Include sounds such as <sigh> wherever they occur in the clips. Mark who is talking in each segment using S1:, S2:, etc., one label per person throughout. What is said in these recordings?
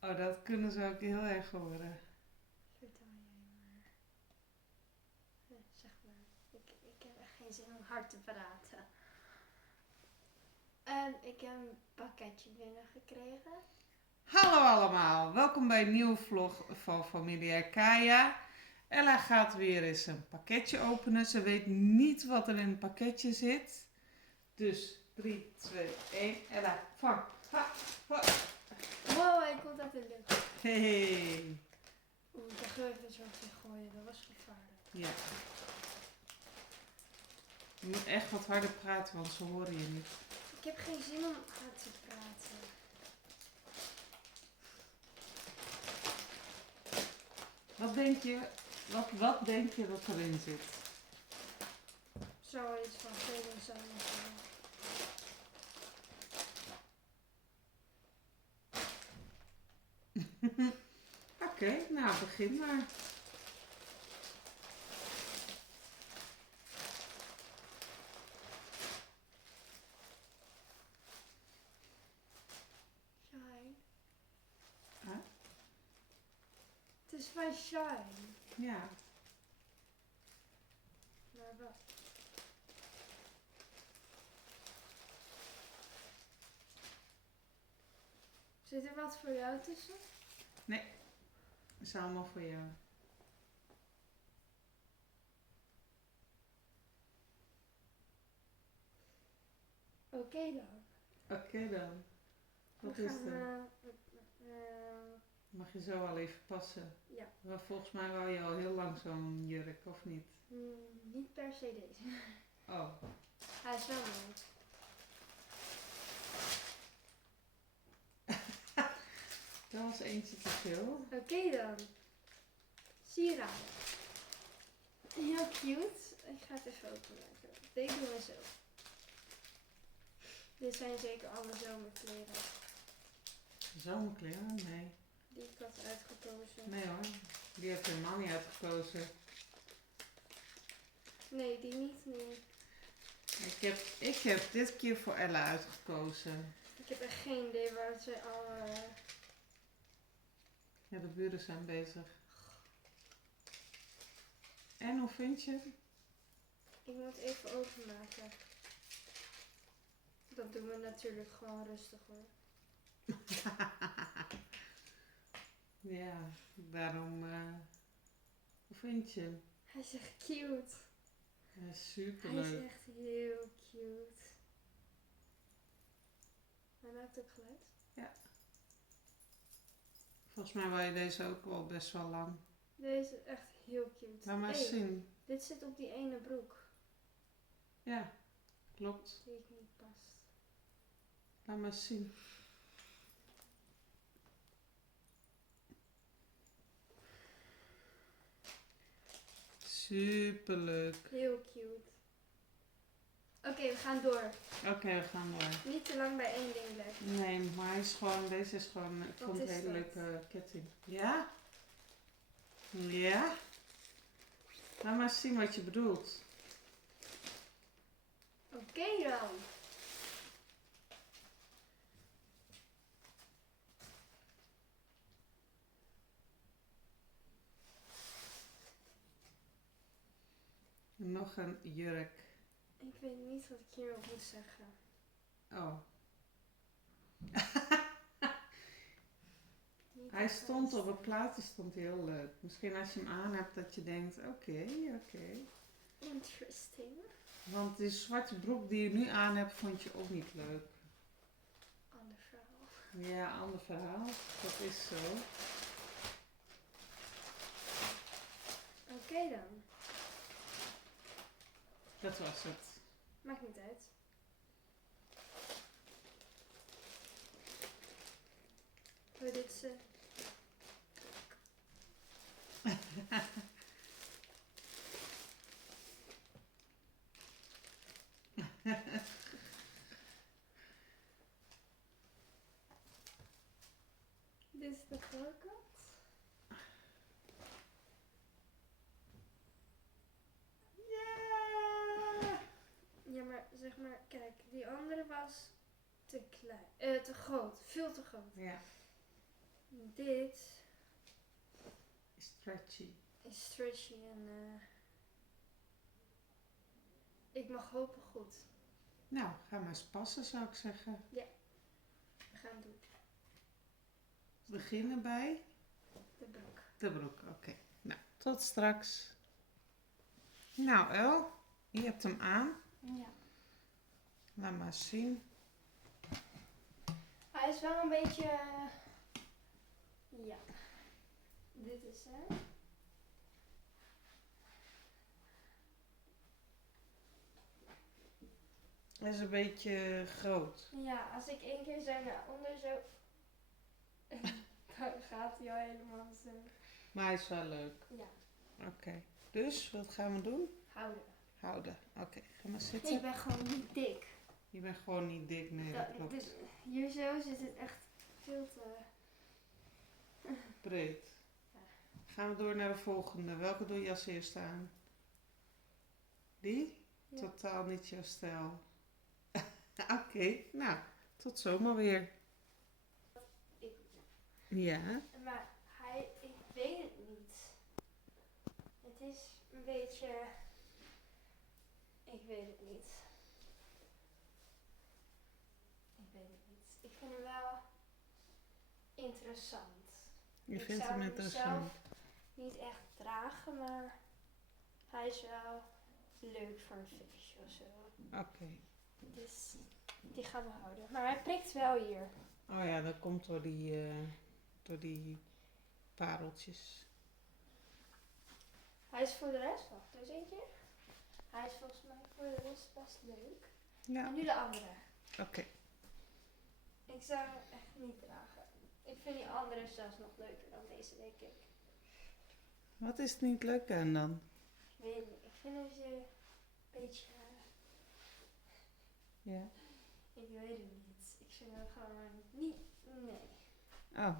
S1: Oh, dat kunnen ze ook heel erg horen.
S2: Vertel jij maar. Ja, zeg maar. Ik, ik heb echt geen zin om hard te praten. En ik heb een pakketje binnengekregen.
S1: Hallo allemaal, welkom bij een nieuwe vlog van familie Kaya. Ella gaat weer eens een pakketje openen. Ze weet niet wat er in het pakketje zit. Dus 3, 2, 1. Ella, vang. Ha.
S2: Wow, hij komt uit de lucht.
S1: Hey.
S2: Oeh, ik dacht even zo te gooien. Dat was gevaarlijk.
S1: Ja. Je moet echt wat harder praten, want ze horen je niet.
S2: Ik heb geen zin om hard te praten.
S1: Wat denk je, wat, wat denk je dat erin zit?
S2: Zou iets van kleding zijn of zo.
S1: Oké, nou begin maar.
S2: Shine.
S1: Huh?
S2: Het is van Shine.
S1: Ja.
S2: Maar wat? Zit er wat voor jou tussen?
S1: Dat is allemaal voor jou.
S2: Oké dan.
S1: Oké dan. Wat
S2: We
S1: is er?
S2: eh, eh,
S1: Mag je zo al even passen?
S2: ja,
S1: Maar volgens mij wou je al heel lang zo'n jurk, of niet?
S2: mm, niet per se deze.
S1: Oh,
S2: Hij is wel mooi.
S1: Dat was eentje te veel.
S2: Oké dan. Sieraden. Heel cute. Ik ga het even openmaken. Deze doen we zo. Dit zijn zeker alle zomerkleren
S1: Zomerkleren? Nee.
S2: die ik had uitgekozen.
S1: Nee hoor, die heeft helemaal niet uitgekozen.
S2: Nee, die niet. Nee.
S1: Ik heb, ik heb dit keer voor Ella uitgekozen.
S2: Ik heb echt geen idee waar zijn alle...
S1: Ja, de buren zijn bezig. En hoe vind je?
S2: Ik moet even openmaken. Dat doen we natuurlijk gewoon rustig hoor. <laughs>
S1: Ja, daarom. eh, hoe vind je hem?
S2: Hij is echt cute.
S1: Ja, super
S2: Hij is echt heel cute. Hij maakt ook geluid.
S1: Volgens mij wil je deze ook wel best wel lang.
S2: Deze is echt heel cute.
S1: Laat maar eens zien.
S2: Dit zit op die ene broek
S1: Ja, klopt.
S2: die ik niet past.
S1: Laat maar eens zien. Super leuk.
S2: Heel cute. Oké, we gaan door.
S1: Oké, we gaan door.
S2: Niet te lang bij één ding blijven.
S1: Nee, maar hij is gewoon, deze is gewoon, ik
S2: Wat
S1: vond het een hele leuke ketting. Ja? Ja? Laat maar eens zien wat je bedoelt.
S2: Oké dan.
S1: Nog een jurk.
S2: Ik weet niet wat ik hierop moet zeggen.
S1: Oh, <laughs> hij stond op het plaatje, stond heel leuk. Misschien als je hem aan hebt dat je denkt, oké, oké.
S2: Interesting.
S1: Want die zwarte broek die je nu aan hebt, vond je ook niet leuk.
S2: Ander verhaal.
S1: Ja, ander verhaal. Dat is zo.
S2: Oké dan.
S1: Dat was het.
S2: Maakt niet uit. Oh, dit is... eh, <laughs> Dit is de voorkant.
S1: Ja!
S2: Ja, maar zeg maar, kijk, die andere was te klein. eh, te groot. Veel te groot.
S1: Ja.
S2: Dit
S1: Stretchy.
S2: is stretchy en eh, ik mag hopen goed.
S1: Nou, ga maar eens passen zou ik zeggen.
S2: We gaan doen.
S1: Beginnen bij
S2: De broek.
S1: de broek. Oké. Nou, tot straks. Nou, El, je hebt hem aan.
S2: Ja.
S1: Laat maar eens zien.
S2: Hij is wel een beetje. eh, ja. Dit is hè.
S1: Hij is een beetje groot.
S2: Ja, als ik één keer zo naar onder zo. <laughs> dan gaat hij al helemaal zo.
S1: Maar hij is wel leuk.
S2: Ja,
S1: Oké. Dus, wat gaan we doen?
S2: houden.
S1: Houden. Oké, ga maar
S2: Ik
S1: zitten.
S2: ben gewoon niet dik.
S1: Je bent gewoon niet dik. Nee, dat klopt.
S2: dit- hier zo zit het echt veel te.
S1: Breed. Gaan we door naar de volgende. Welke doe je als eerste aan? Die?
S2: Ja.
S1: Totaal niet jouw stijl. <laughs> Oké, nou, tot zomaar weer.
S2: Ik,
S1: Ja.
S2: maar hij, ik weet het niet. Het is een beetje. Ik weet het niet. Ik weet het niet. Ik vind hem wel interessant.
S1: Je
S2: Ik
S1: vindt
S2: zou
S1: hem interessant.
S2: Niet echt dragen, maar hij is wel leuk voor een feestje of zo.
S1: Oké.
S2: Dus die gaan we houden. Maar hij prikt wel hier.
S1: Oh ja, dat komt door die, eh, door die pareltjes.
S2: Hij is voor de rest, wacht eens eentje. Hij is volgens mij voor de rest best leuk. En
S1: Ja,
S2: nu de andere.
S1: oké.
S2: Ik zou hem echt niet dragen. Ik vind die andere zelfs nog leuker dan deze, denk ik.
S1: Wat is het niet leuk aan dan?
S2: Ik weet niet. Ik vind hem zo een beetje...
S1: Ja.
S2: Ik weet het niet. Ik vind hem gewoon niet... Nee.
S1: Oh,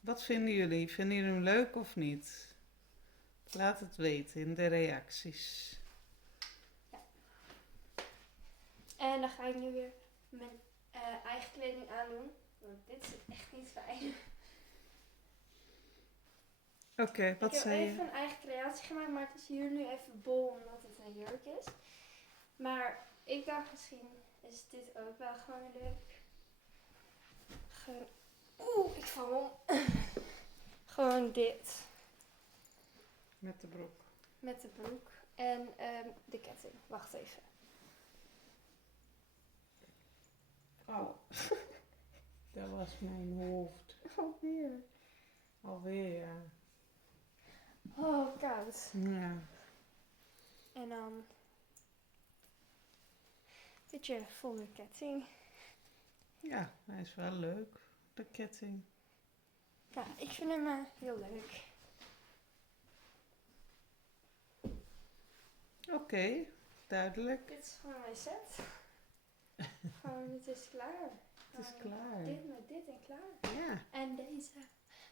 S1: wat vinden jullie? Vinden jullie hem leuk of niet? Laat het weten in de reacties.
S2: En dan ga ik nu weer mijn eh, eigen kleding aandoen. Want dit is echt niet fijn.
S1: Oké, wat
S2: ik heb
S1: zei
S2: even
S1: je?
S2: een eigen creatie gemaakt, maar het is hier nu even bol omdat het een jurk is. Maar ik dacht misschien is dit ook wel gewoon leuk. Gewoon, oeh, ik val om. <clears throat> gewoon dit.
S1: Met de broek.
S2: Met de broek en ehm, de ketting. Wacht even.
S1: Oh, <laughs> dat was mijn hoofd.
S2: Alweer.
S1: Alweer, ja.
S2: Oh, koud.
S1: Ja.
S2: En dan. Beetje volle ketting.
S1: Ja, hij is wel leuk. De ketting.
S2: Ja, ik vind hem eh, heel leuk.
S1: Oké, duidelijk.
S2: Dit is gewoon mijn set. Gewoon, het is klaar.
S1: Het is klaar.
S2: Dit met dit en klaar.
S1: Ja.
S2: En deze.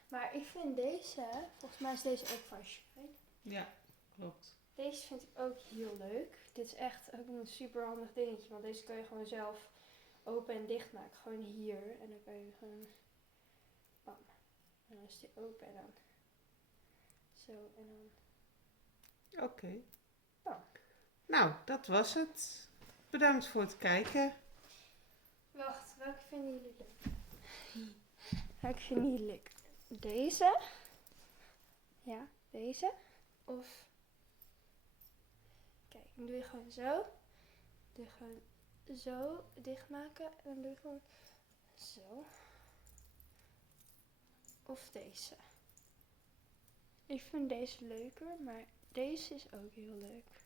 S2: Maar ik vind deze, volgens mij is deze ook van Shine.
S1: Ja, klopt.
S2: Deze vind ik ook heel leuk. Dit is echt ook een super handig dingetje. Want deze kan je gewoon zelf open en dicht maken. Gewoon hier. En dan kan je gewoon. Bam. En dan is die open en dan. Zo en dan.
S1: Oké.
S2: Ja.
S1: Nou, dat was het. Bedankt voor het kijken.
S2: Wacht, welke vinden jullie leuk? Welke vinden jullie leuk? Deze? Ja, deze? Of. Kijk, dan doe je gewoon zo. Doe je gewoon zo dichtmaken. En dan doe je gewoon zo. Of deze. Ik vind deze leuker, maar deze is ook heel leuk.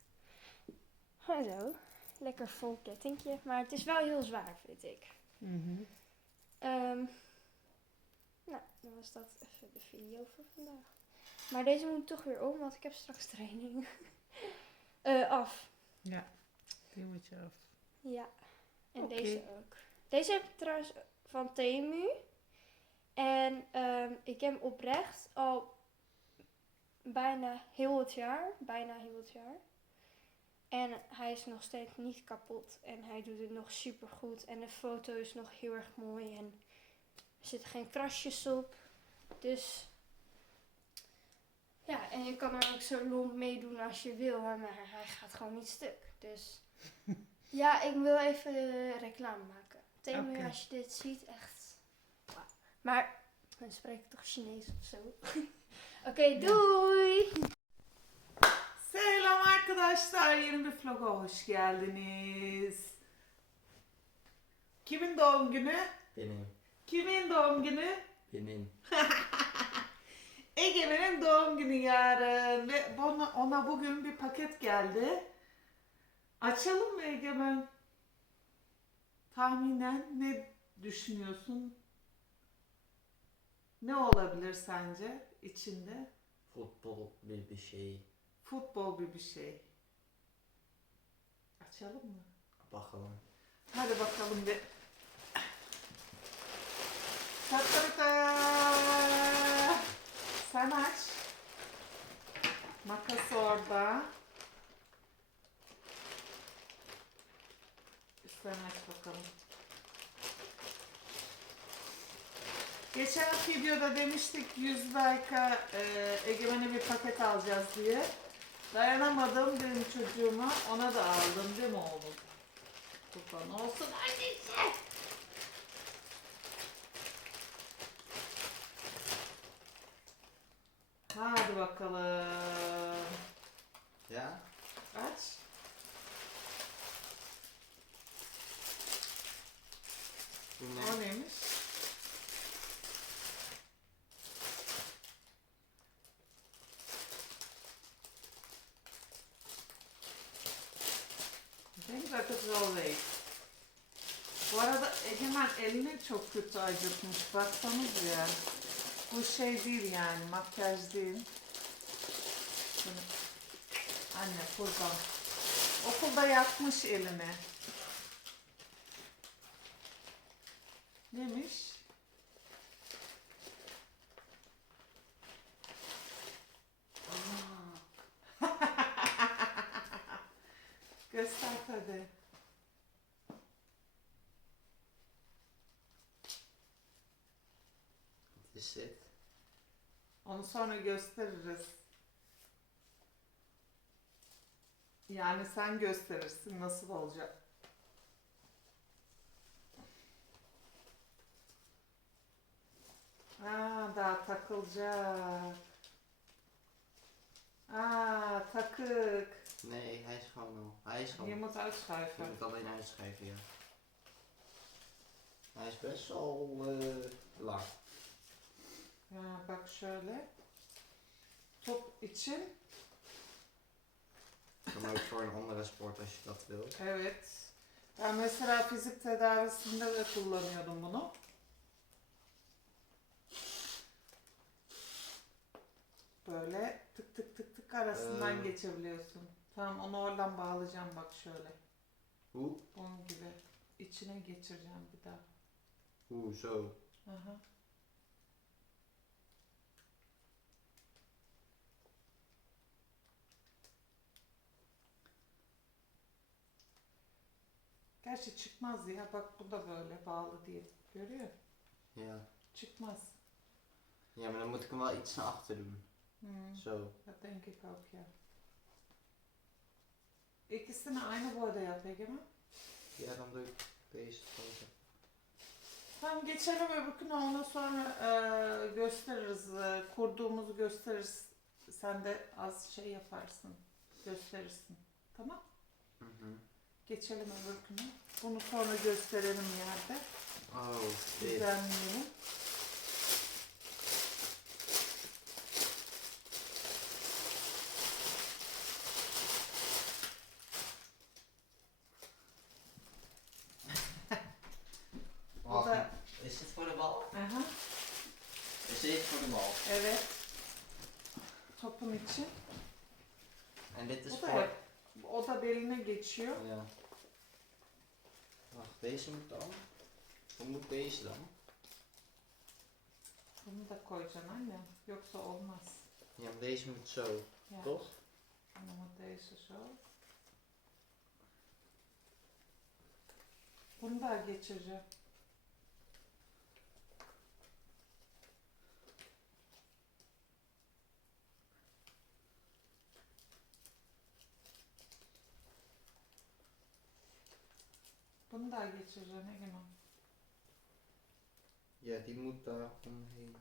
S2: Gewoon zo. Lekker vol kettingje. Maar het is wel heel zwaar, vind ik.
S1: Mhm.
S2: Ehm, nou, dan was dat even de video voor vandaag. Maar deze moet toch weer om, want ik heb straks training. <laughs> Eh, af.
S1: Ja, die moet je af.
S2: Ja. En deze ook. Deze heb ik trouwens van Temu. En ehm, ik heb hem oprecht al bijna heel het jaar. Bijna heel het jaar. En hij is nog steeds niet kapot. En hij doet het nog super goed. En de foto is nog heel erg mooi. En er zitten geen krasjes op. Dus ja, en je kan er ook zo lomp meedoen als je wil. Maar hij gaat gewoon niet stuk. Dus <laughs> ja, ik wil even reclame maken. Temu, als je dit ziet, echt. Maar dan spreek ik toch Chinees of zo. <laughs> Oké, doei!
S1: Arkadaşlar, yeni bir vloga hoş geldiniz. Kimin doğum günü?
S3: Benim.
S1: Kimin doğum günü?
S3: Benim. <laughs>
S1: Egemen'in doğum günü yarın ve ona, ona bugün bir paket geldi. Açalım mı Egemen? Tahminen ne düşünüyorsun? Ne olabilir sence içinde?
S3: Futbol bir bir şey.
S1: Futbol bir bir şey. Açalım mı?
S3: Bakalım.
S1: Hadi bakalım bir. Tatarata. Sen aç. Makas orada. Sen aç bakalım. Geçen videoda demiştik 100 like'a e, Egemen'e bir paket alacağız diye. Dayanamadım dedim çocuğuma. Ona da aldım değil mi oğlum? Kurban olsun annesi. Hadi bakalım.
S3: Ja?
S1: Aç.
S3: Bu
S1: O
S3: ne?
S1: neymiş? Think that is always. Bu arada Egemen elini çok kötü acıtmış. Baksanız ya. Bu şey değil yani makyaj değil. Şunu- Anne kurban. Okulda yakmış elini. Neymiş? <laughs> Göster hadi.
S3: Dit?
S1: Onu sonra gösteririz. Yani sen gösterirsin nasıl olacak. Aa, daha takılacak. Aa, takık.
S3: Nee, hij is gewoon al. Hij is
S1: Je
S3: gewoon.
S1: moet uitschuiven.
S3: moet alleen uitschrijven, ja. Hij is best wel eh lang.
S1: Ha, bak şöyle. Top için.
S3: Kan ook voor een andere sport als je dat wil.
S1: Evet. Ben mesela fizik tedavisinde de kullanıyordum bunu. Böyle tık tık tık tık arasından
S3: Ee.
S1: geçebiliyorsun. Tamam onu oradan bağlayacağım bak şöyle.
S3: Hoe?
S1: Bunun gibi. İçine geçireceğim bir daha.
S3: Hoe, zo.
S1: Aha. Gerçi çıkmaz ya. Bak bu da böyle bağlı diye. Görüyor.
S3: Ja.
S1: Çıkmaz.
S3: Ja, maar dan moet ik hem wel iets naar achter doen.
S1: Hmm.
S3: Zo.
S1: Dat denk ik ook ya. İkisini aynı boyda yap Egemen.
S3: Ja, dan doe ik deze foto.
S1: Tamam geçelim öbür gün ondan sonra e, gösteririz. E, kurduğumuzu gösteririz. Sen de az şey yaparsın. Gösterirsin. Tamam.
S3: Mhm.
S1: Geçelim öbür güne. Bunu sonra gösterelim yerde.
S3: Oh.
S1: Düzenleyelim. <laughs> O da,
S3: is dit voor de bal?
S1: aha,
S3: Is bal?
S1: evet. Topun için.
S3: En dit is
S1: O da, hep- o da beline geçiyor.
S3: Ja. Değişimlik de ama. Fındık değişti ama.
S1: Bunu da koyacaksın anne. Yoksa olmaz.
S3: Ja, deze moet zo,
S1: Ja.
S3: toch?
S1: En dan. Bunu da geçireceğim. Bunu da geçireceğim Egemen.
S3: Ja, die moet daar omheen.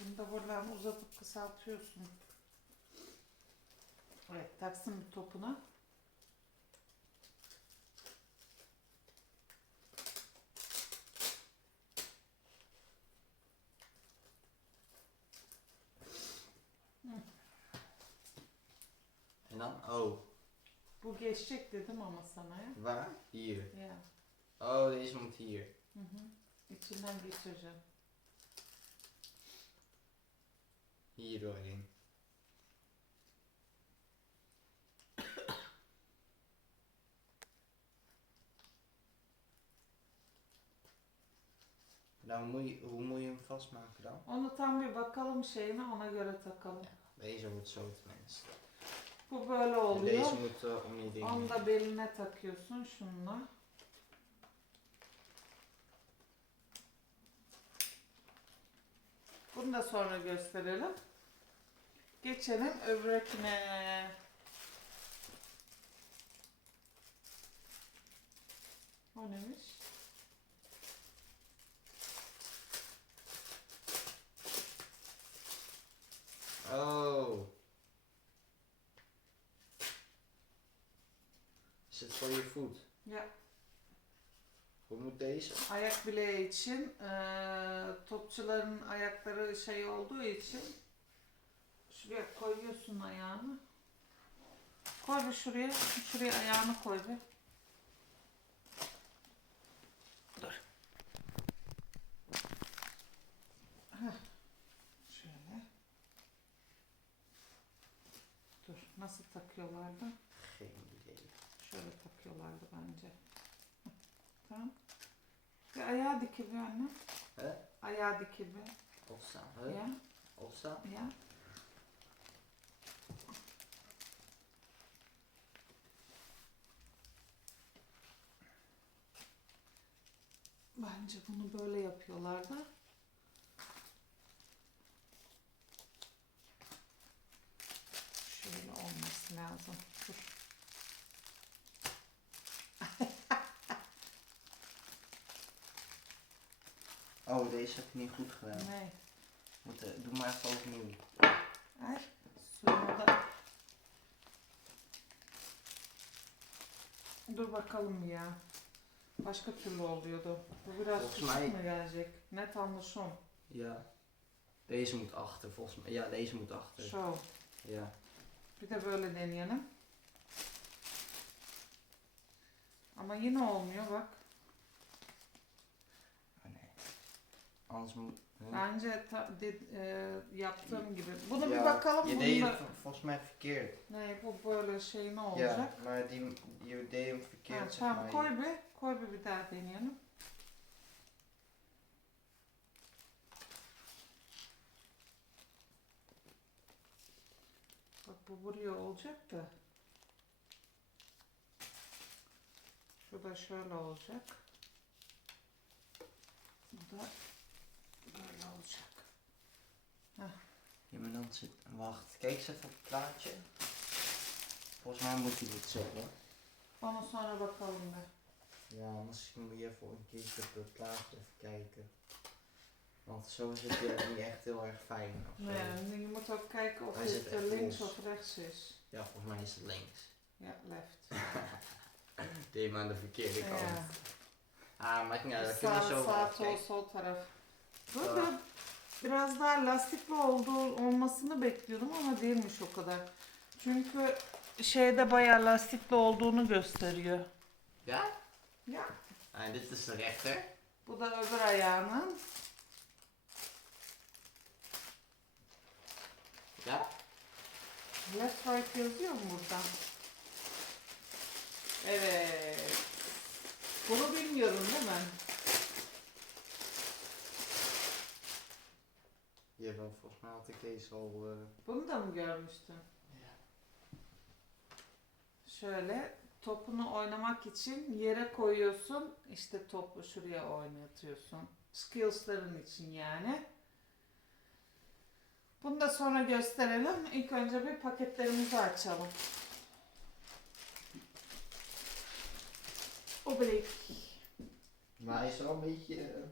S1: Bunu da buradan uzatıp kısaltıyorsun. Evet, taksın bir topuna.
S3: En dan, oh,
S1: Bu geçecek dedim ama sana ya.
S3: waar? Hier.
S1: Ya.
S3: Oh, deze moet hier.
S1: Hı hı. İçinden geçireceğim.
S3: Hier doorheen. Nou, moet je, hoe moet je hem vastmaken dan?
S1: Onu tam bir bakalım şeyine ona göre takalım.
S3: Deze wordt zo tenminste.
S1: Bu böyle oluyor.
S3: je ding.
S1: Onu da beline takıyorsun şununla. Bunu da sonra gösterelim. Geçelim öbürüne. O neymiş?
S3: Oh. Is het voor je voet?
S1: Ya
S3: Hoe moet deze?
S1: ayak bileği için eee, topçuların ayakları şey olduğu için şuraya koyuyorsun ayağını. Koy bir şuraya, şuraya ayağını koy bir. Dur. Heh. Şöyle. Dur, nasıl takıyorlardı?
S3: Geen idee.
S1: Şöyle takıyorlardı bence. Heh, Tamam. Bir ayağı dikil bir anne.
S3: Hè?
S1: Ayağı dikil bir.
S3: Opstaan. Huh?
S1: Ya,
S3: Opstaan.
S1: ya. Bence bunu böyle yapıyorlardı. Şöyle olması lazım. Dur.
S3: Oh, deze heb ik niet goed gedaan.
S1: Nee.
S3: Moet, eh, doe maar even opnieuw.
S1: Suyunu da... Dur bakalım ya. Başka türlü oluyordu. Bu biraz
S3: Volgens
S1: küçük
S3: mij-
S1: mü gelecek? Net andersom.
S3: Ja. Deze moet achter, volgens mij. Ja, deze moet achter.
S1: Şu.
S3: Ja.
S1: Bir de böyle deneyelim. Ama yine olmuyor bak. Bence ta, de- e, yaptığım gibi. Bunu
S3: Ja,
S1: bir bakalım.
S3: Je
S1: bunu
S3: deed
S1: da-
S3: het vo- volgens mij verkeerd.
S1: Ne bu böyle şey ne olacak?
S3: Ja, maar die, je deed hem
S1: Ha,
S3: verkeerd. zeg
S1: tamam
S3: maar.
S1: koy bir. Koy bir bir daha deneyelim. Bak bu buraya olacak da. Şu da şöyle olacak. Bu da böyle olacak.
S3: Ja, maar dan zit... Wacht, kijk eens even op het plaatje. Volgens mij moet hij dit zo, hoor.
S1: Ona sonra bakalım be.
S3: Ja, anders moet je even een keertje op het plaatje even kijken. Want zo zit je niet echt heel erg fijn. Of.
S1: Nee, je moet ook kijken of het eh, links
S3: los.
S1: of rechts is.
S3: Ja, volgens mij is het links.
S1: Ja, left. <laughs>
S3: Deed maar aan de verkeerde kant.
S1: Ja.
S3: Ah, maakt niet uit. Dat kunnen we zo wel kijken. Sağ.
S1: Burada biraz daha lastikli olduğu olmasını bekliyordum ama değilmiş o kadar. Çünkü şeyde bayağı lastikli olduğunu gösteriyor.
S3: Ja?
S1: Ya.
S3: En dit is de rechter.
S1: Bu da öbür ayağının.
S3: Ja?
S1: Left right yazıyor mu buradan? Evet. Bunu bilmiyorum değil mi?
S3: Jawel, volgens mij had ik deze al... eh,
S1: Bunu da mı görmüştün? Şöyle topunu oynamak için yere koyuyorsun. İşte topu şuraya oynatıyorsun. Skills'ların için yani. Bunu da sonra gösterelim. İlk önce bir paketlerimizi açalım. Oblik.
S3: Maar hij is wel een beetje...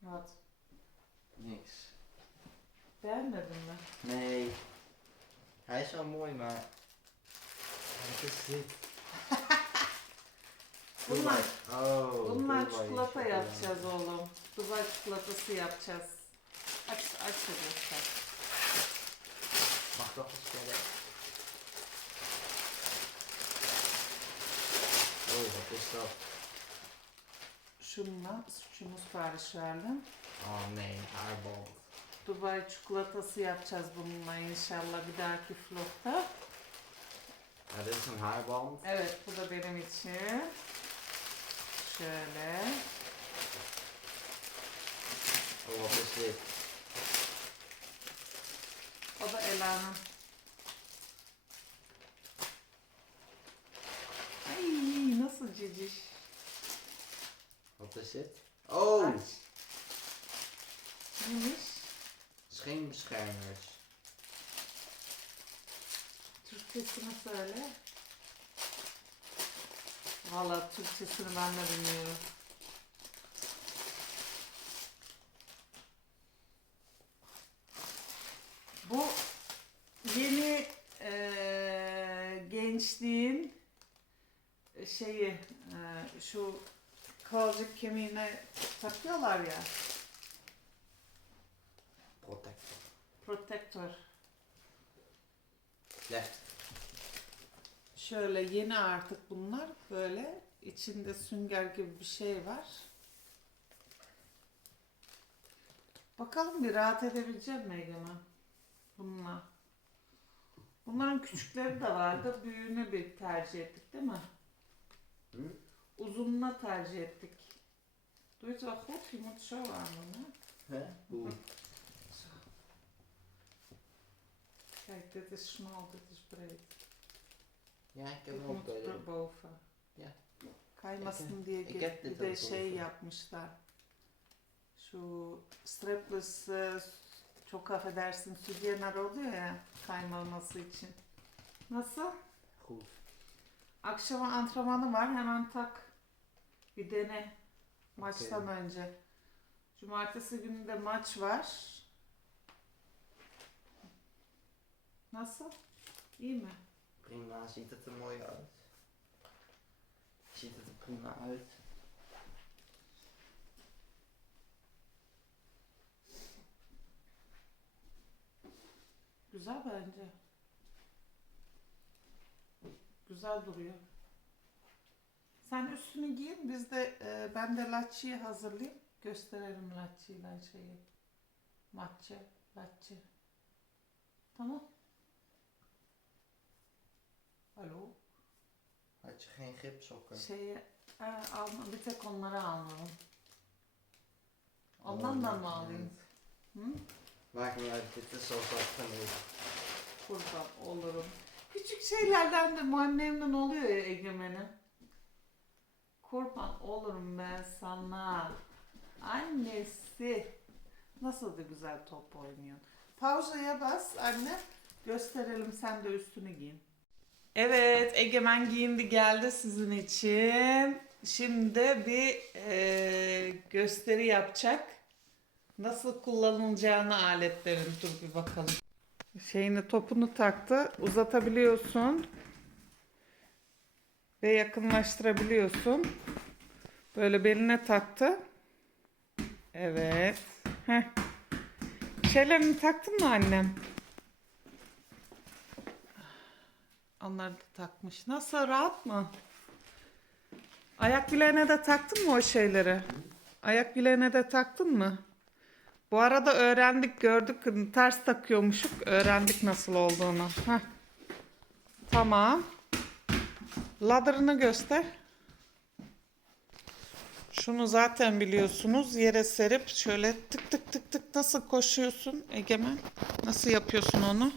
S1: Wat?
S3: Niks.
S1: Beğenmedin mi?
S3: Nee. Hij is wel mooi, maar... Wat is dit?
S1: Bunlar,
S3: Oh,
S1: bunlar
S3: Dubai
S1: çikolata
S3: chocolade.
S1: yapacağız oğlum. Dubai çikolatası yapacağız. Aç, aç
S3: ik toch eens verder? Oh, wat is dat?
S1: Şununla şunu sipariş verdim.
S3: Een haarband.
S1: Dubai çikolatası yapacağız bununla inşallah bir dahaki vlogda.
S3: Dit is haarband.
S1: Evet bu da benim için. Şöyle.
S3: Oh, wat is dit?
S1: O da Ela'nın. Ay nasıl ciciş.
S3: Wat is dit? Oh,
S1: Aç. Neymiş?
S3: scheenbeschermers.
S1: Türkçesini söyle. Valla Türkçesini ben de bilmiyorum. Bu yeni eee, gençliğin şeyi eee, şu kılcık kemiğine takıyorlar ya protektör.
S3: Left.
S1: Şöyle yeni artık bunlar böyle içinde sünger gibi bir şey var. Bakalım bir rahat edebilecek mi Egemen? Bununla. Bunların küçükleri de vardı. Büyüğünü bir tercih ettik değil mi?
S3: Hı?
S1: Uzununa tercih ettik. Je het wel goed? Je moet zo aandoen. Hè?
S3: Hè? Hoe?
S1: Zo. Kijk, dit is smal, dit is breed.
S3: Ja, ik heb
S1: Dit
S3: hem ook
S1: moet
S3: bij de...
S1: erboven.
S3: Ja.
S1: Kaymasın
S3: Ik-
S1: diye
S3: ik
S1: ge-
S3: heb
S1: bir de
S3: ook
S1: şey
S3: boven.
S1: yapmışlar. Şu strapless e, çok affedersin sütyener oluyor ya kaymaması için. Nasıl?
S3: Goed.
S1: Akşama antrenmanı var hemen tak. Bir dene. Maçtan önce. Cumartesi günü de maç var. Nasıl? İyi mi?
S3: Prima, ziet het er mooi uit. Ziet het er prima uit.
S1: Güzel bence. Güzel duruyor. Sen üstünü giyin, biz de e, ben de laçıyı hazırlayayım. Gösterelim laçıyla şeyi. Matçı, laçı. Tamam. Alo.
S3: Had je geen gipsokken?
S1: Şeyi e, alma, bir tek onları almadım. Ondan da mı alayım? Hı?
S3: Maakt niet uit, dit is genoeg.
S1: Kurban olurum. Küçük şeylerden de memnun oluyor ya Egemen'im. Kurban olurum ben sana. Annesi. Nasıl da güzel top oynuyorsun. Pauzaya bas anne. Gösterelim sen de üstünü giyin. Evet Egemen giyindi geldi sizin için. Şimdi bir eee, gösteri yapacak. Nasıl kullanılacağını aletlerin dur bir bakalım. Şeyini topunu taktı. Uzatabiliyorsun. Ve yakınlaştırabiliyorsun. Böyle beline taktı. Evet. Heh. Şeylerini taktın mı annem? Onları da takmış. Nasıl rahat mı? Ayak bileğine de taktın mı o şeyleri? Ayak bileğine de taktın mı? Bu arada öğrendik, gördük. Ters takıyormuşuk. Öğrendik nasıl olduğunu. Heh. Tamam. Ladder'ını göster. Şunu zaten biliyorsunuz. Yere serip şöyle tık tık tık tık nasıl koşuyorsun Egemen? Nasıl yapıyorsun onu?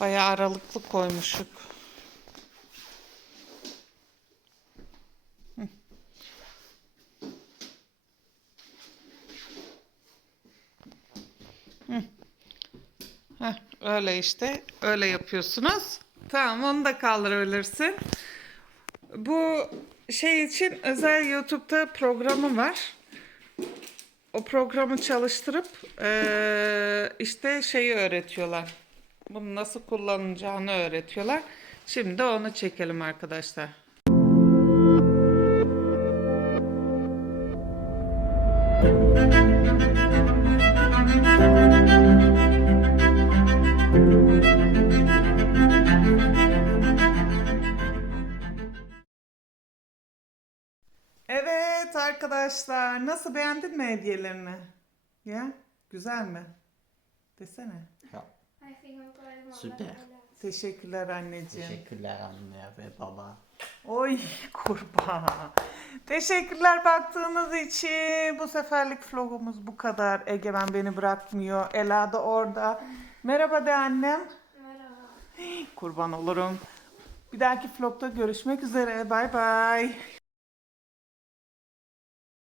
S1: Bayağı aralıklı koymuşuk. Heh, öyle işte. Öyle yapıyorsunuz. Tamam onu da kaldırabilirsin. Bu şey için özel YouTube'da programı var. O programı çalıştırıp eee, işte şeyi öğretiyorlar. Bunu nasıl kullanacağını öğretiyorlar. Şimdi de onu çekelim arkadaşlar. Evet arkadaşlar nasıl beğendin mi hediyelerini? Ya güzel mi? Desene.
S2: Hij laten.
S1: Teşekkürler anneciğim.
S3: Teşekkürler anne ve baba.
S1: Oy kurban. Teşekkürler baktığınız için. Bu seferlik vlogumuz bu kadar. Egemen beni bırakmıyor. Ela da orada. Merhaba de annem.
S2: Merhaba.
S1: Kurban olurum. Bir dahaki vlogda görüşmek üzere. Bay bay.